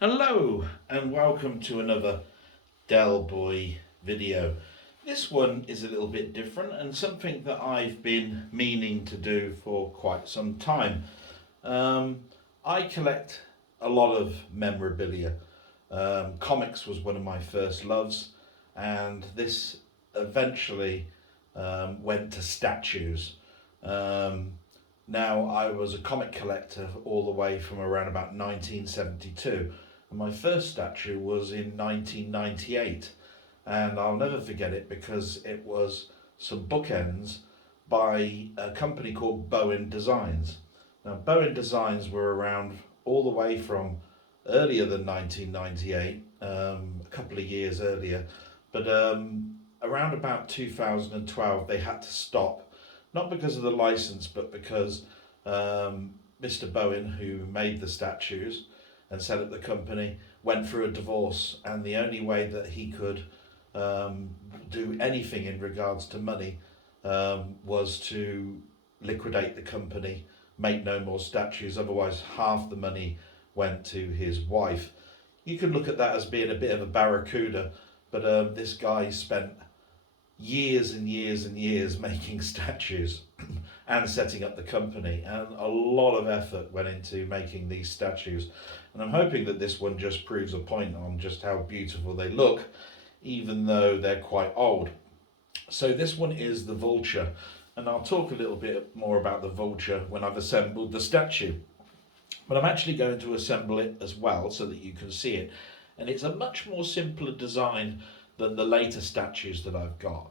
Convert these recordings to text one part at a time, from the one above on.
Hello and welcome to another Delboy video. This one is a little bit different and something that I've been meaning to do for quite some time. I collect a lot of memorabilia. Comics was one of my first loves, and this eventually went to statues. Um, Now, I was a comic collector all the way from around about 1972, and my first statue was in 1998, and I'll never forget it because it was some bookends by a company called Bowen Designs. Now, Bowen Designs were around all the way from earlier than 1998, a couple of years earlier, but around about 2012 they had to stop, not because of the license, but because Mr. Bowen, who made the statues and set up the company, went through a divorce, and the only way that he could do anything in regards to money was to liquidate the company, make no more statues, otherwise half the money went to his wife. You could look at that as being a bit of a barracuda, but this guy spent years and years and years making statues and setting up the company, and a lot of effort went into making these statues, and I'm hoping that this one just proves a point on just how beautiful they look even though they're quite old. So this one is the Vulture, and I'll talk a little bit more about the Vulture when I've assembled the statue, but I'm actually going to assemble it as well so that you can see it, and it's a much more simpler design than the later statues that I've got.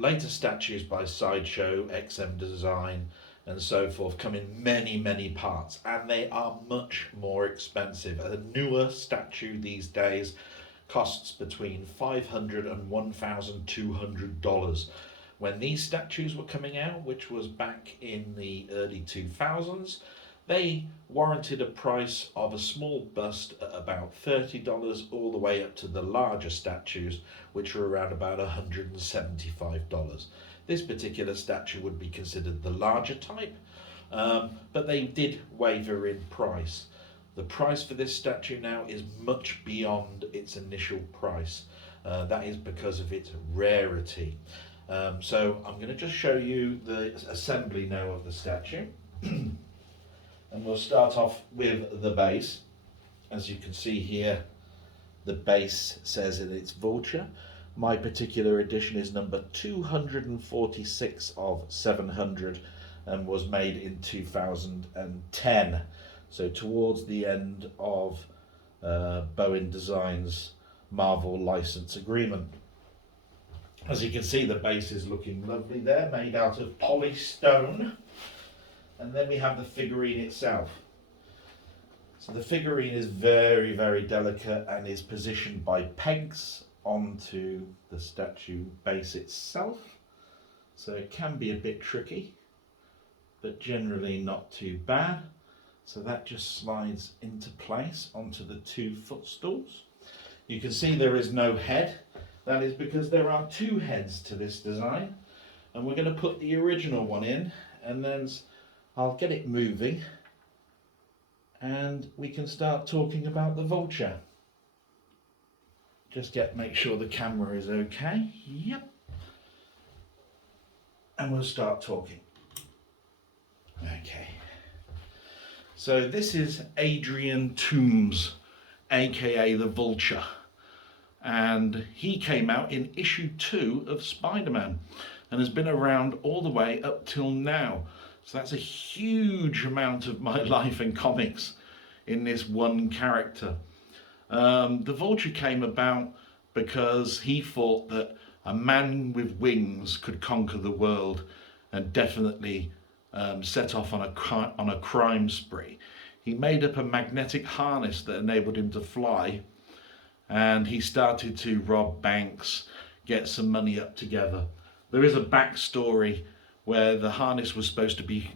Later statues by Sideshow, XM Design, and so forth come in many parts, and they are much more expensive. A newer statue these days costs between $500 and $1,200. When these statues were coming out, which was back in the early 2000s, they warranted a price of a small bust at about $30 all the way up to the larger statues, which were around about $175. This particular statue would be considered the larger type, but they did waver in price. The price for this statue now is much beyond its initial price. That is because of its rarity. So I'm going to just show you the assembly now of the statue. And we'll start off with the base. As you can see here, the base says that it's Vulture. My particular edition is number 246 of 700 and was made in 2010. So towards the end of Bowen Designs' Marvel license agreement. As you can see, the base is looking lovely there, made out of polystone. And then we have the figurine itself. So the figurine is very delicate and is positioned by pegs onto the statue base itself. So it can be a bit tricky, but generally not too bad. So that just slides into place onto the two footstools. You can see there is no head. That is because there are two heads to this design. And we're going to put the original one in, and then I'll get it moving and we can start talking about the Vulture. Just make sure the camera is okay. Yep. And we'll start talking. Okay. So this is Adrian Toombs, aka the Vulture. And he came out in issue 2 of Spider-Man and has been around all the way up till now. So that's a huge amount of my life in comics in this one character. The Vulture came about because he thought that a man with wings could conquer the world and definitely set off on a crime spree. He made up a magnetic harness that enabled him to fly, and he started to rob banks, get some money up together. There is a backstory where the harness was supposed to be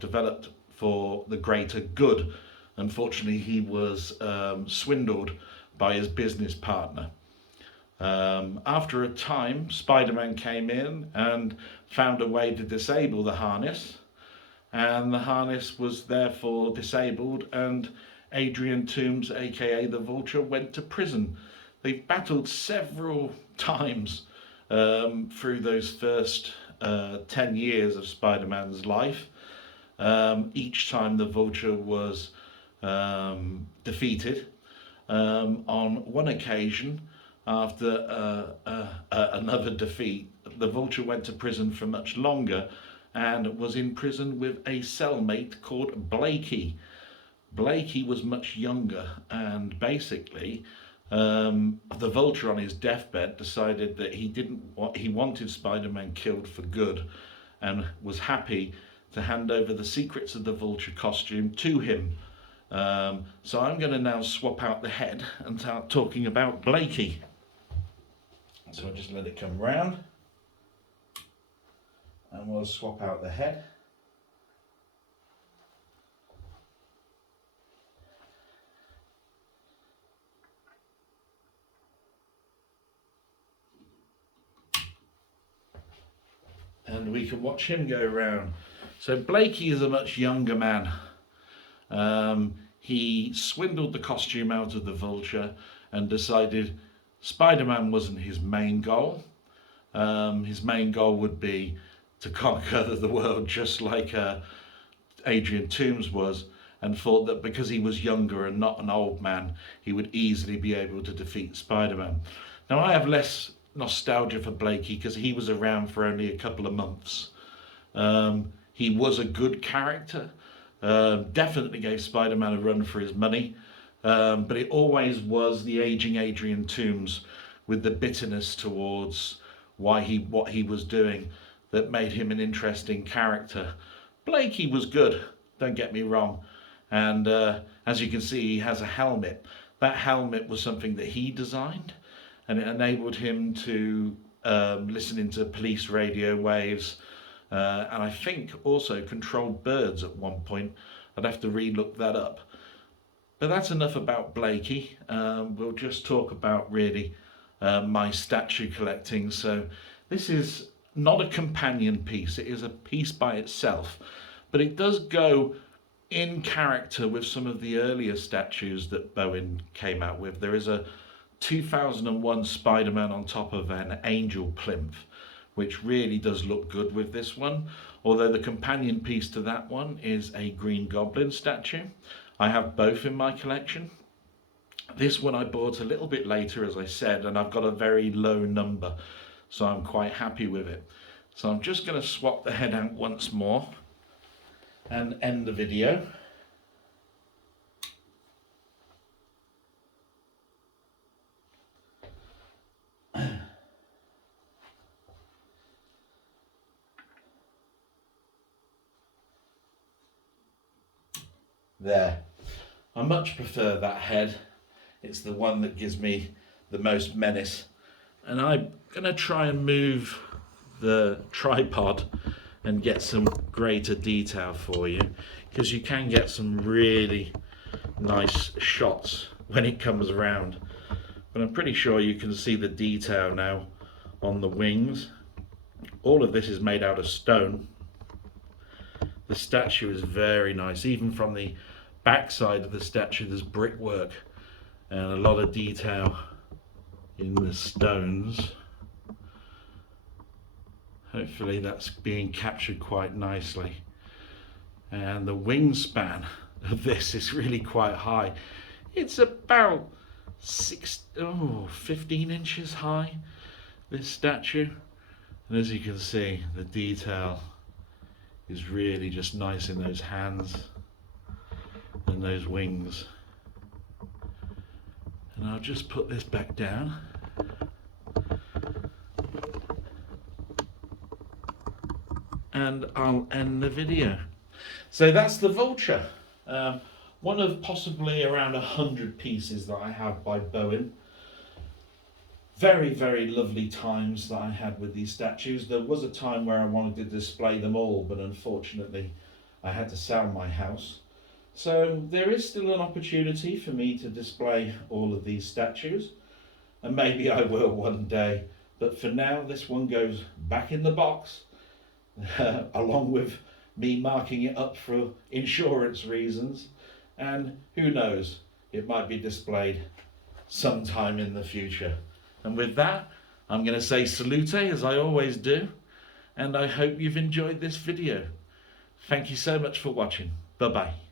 developed for the greater good. Unfortunately, he was swindled by his business partner. After a time, Spider-Man came in and found a way to disable the harness, and the harness was therefore disabled, and Adrian Toombs, aka The Vulture, went to prison. They've battled several times through those first 10 years of Spider-Man's life. Each time the Vulture was defeated. On one occasion, after another defeat, the Vulture went to prison for much longer and was in prison with a cellmate called Blakey. Blakey was much younger, and basically the Vulture on his deathbed decided that he wanted Spider-Man killed for good, and was happy to hand over the secrets of the Vulture costume to him. So I'm going to now swap out the head and start talking about Blakey. So I'll just let it come round, and we'll swap out the head. And we can watch him go around. So Blakey is a much younger man. He swindled the costume out of the Vulture and decided Spider-Man wasn't his main goal. His main goal would be to conquer the world just like Adrian Toombs was, and thought that because he was younger and not an old man, he would easily be able to defeat Spider-Man. Now, I have less nostalgia for Blakey because he was around for only a couple of months. He was a good character, definitely gave Spider-Man a run for his money, but it always was the aging Adrian Toombs with the bitterness towards what he was doing that made him an interesting character. Blakey was good, don't get me wrong, and as you can see, he has a helmet. That helmet was something that he designed, and it enabled him to listen into police radio waves, and I think also control birds at one point. I'd have to re-look that up. But that's enough about Blakey. We'll just talk about really my statue collecting. So this is not a companion piece, it is a piece by itself, but it does go in character with some of the earlier statues that Bowen came out with. There is a 2001 Spider-Man on top of an angel plinth, which really does look good with this one, although the companion piece to that one is a Green Goblin statue. I have both in my collection. This one I bought a little bit later, as I said, and I've got a very low number, so I'm quite happy with it. So I'm just going to swap the head out once more and end the video. There. I much prefer that head. It's the one that gives me the most menace. And I'm going to try and move the tripod and get some greater detail for you, because you can get some really nice shots when it comes around. But I'm pretty sure you can see the detail now on the wings. All of this is made out of stone. The statue is very nice. Even from the back side of the statue, there's brickwork and a lot of detail in the stones. Hopefully that's being captured quite nicely. And the wingspan of this is really quite high. It's about 15 inches high, this statue. And as you can see, the detail is really just nice in those hands and those wings. And I'll just put this back down. And I'll end the video. So that's the Vulture. One of possibly around 100 pieces that I have by Bowen. Very, very lovely times that I had with these statues. There was a time where I wanted to display them all, but unfortunately I had to sell my house. So there is still an opportunity for me to display all of these statues, and maybe I will one day. But for now, this one goes back in the box, along with me marking it up for insurance reasons. and who knows, it might be displayed sometime in the future. And with that, I'm going to say salute, as I always do, and I hope you've enjoyed this video. Thank you so much for watching. Bye bye.